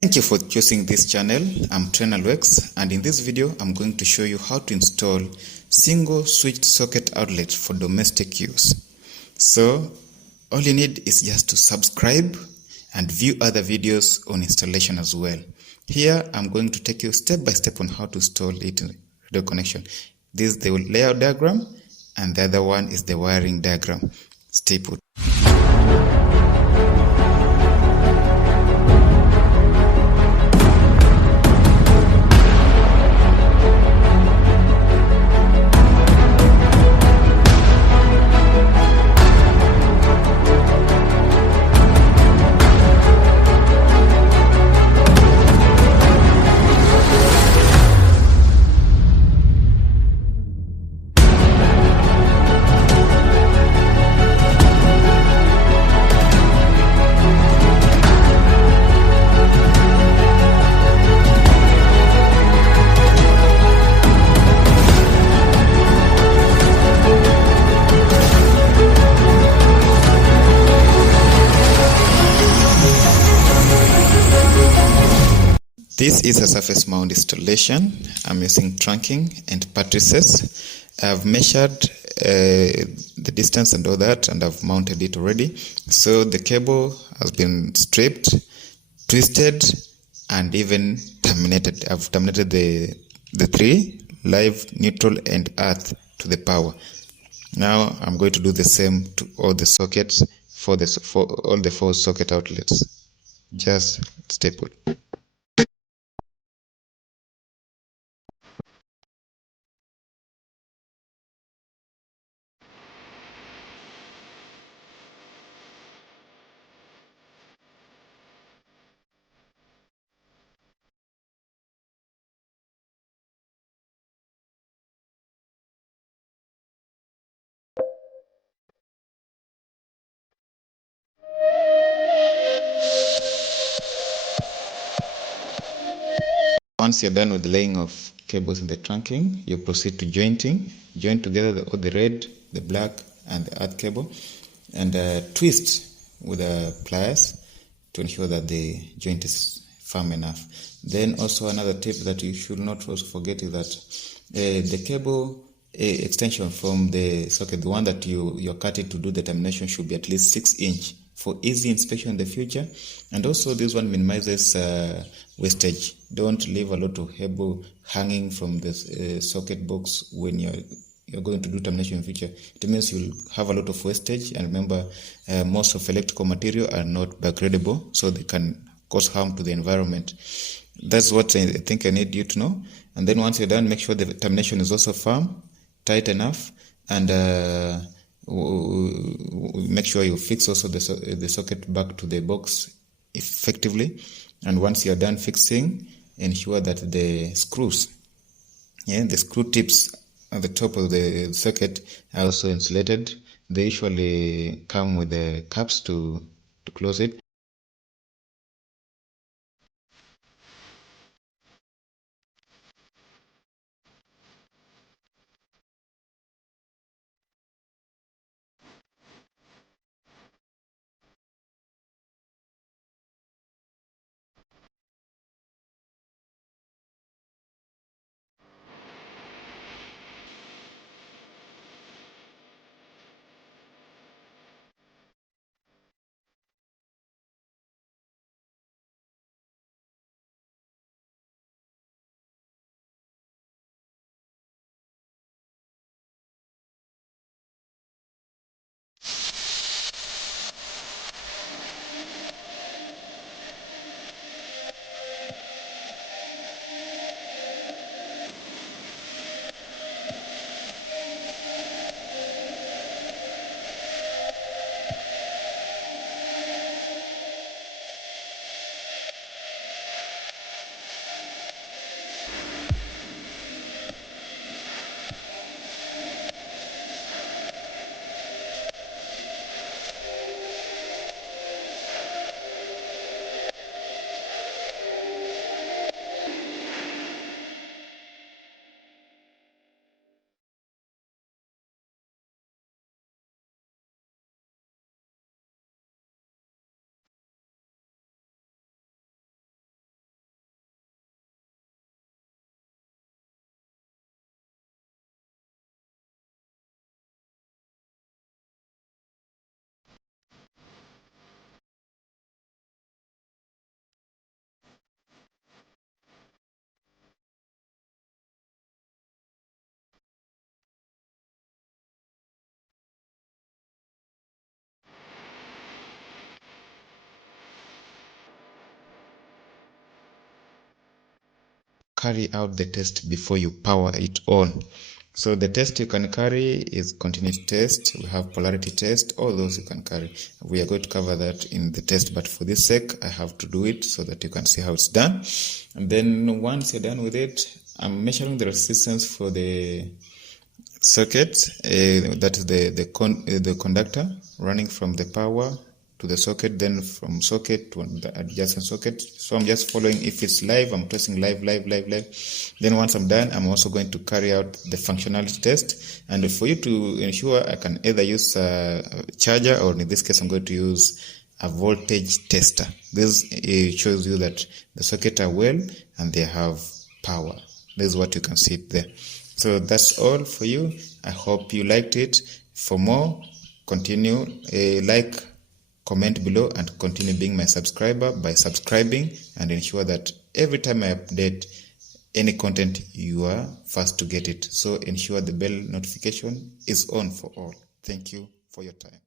Thank you for choosing this channel. I'm Trainer Lex, and in this video I'm going to show you how to install single switch socket outlet for domestic use. So all you need is just to subscribe and view other videos on installation as well. Here I'm going to take you step by step on how to install it in radio connection. This is the layout diagram and the other one is the wiring diagram. Stay put. This is a surface mount installation. I'm using trunking and matrices. I've measured the distance and all that, and I've mounted it already. So the cable has been stripped, twisted, and even terminated. I've terminated the three: live, neutral, and earth to the power. Now I'm going to do the same to all the sockets for all the 4 socket outlets. Just stay put. Once you're done with the laying of cables in the trunking, you proceed to jointing. Join together all the red, the black, and the earth cable, and twist with the pliers to ensure that the joint is firm enough. Then also another tip that you should not also forget is that the cable extension from the socket, the one that you're cutting to do the termination, should be at least 6-inch for easy inspection in the future. And also this one minimizes wastage. Don't leave a lot of cable hanging from the socket box when you're going to do termination in future. It means you'll have a lot of wastage, and remember, most of electrical material are not biodegradable, so they can cause harm to the environment. That's what I think I need you to know. And then once you're done, make sure the termination is also firm, tight enough, and make sure you fix also the socket back to the box effectively. And once you're done fixing, ensure that the screws, the screw tips at the top of the socket are also insulated. They usually come with the caps to close it. carry out the test before you power it on. So the test you can carry is continuity test, we have polarity test, all those you can carry. We are going to cover that in the test, but for this sake, I have to do it so that you can see how it's done. And then once you're done with it, I'm measuring the resistance for the circuit, that is the conductor running from the power to the socket, then from socket to the adjacent socket. So I'm just following. If it's live, I'm pressing live. Then once I'm done, I'm also going to carry out the functionality test. And for you to ensure, I can either use a charger, or in this case, I'm going to use a voltage tester. This shows you that the sockets are well and they have power. This is what you can see there. So that's all for you. I hope you liked it. For more, continue, like, comment below, and continue being my subscriber by subscribing, and ensure that every time I update any content, you are first to get it. So ensure the bell notification is on for all. Thank you for your time.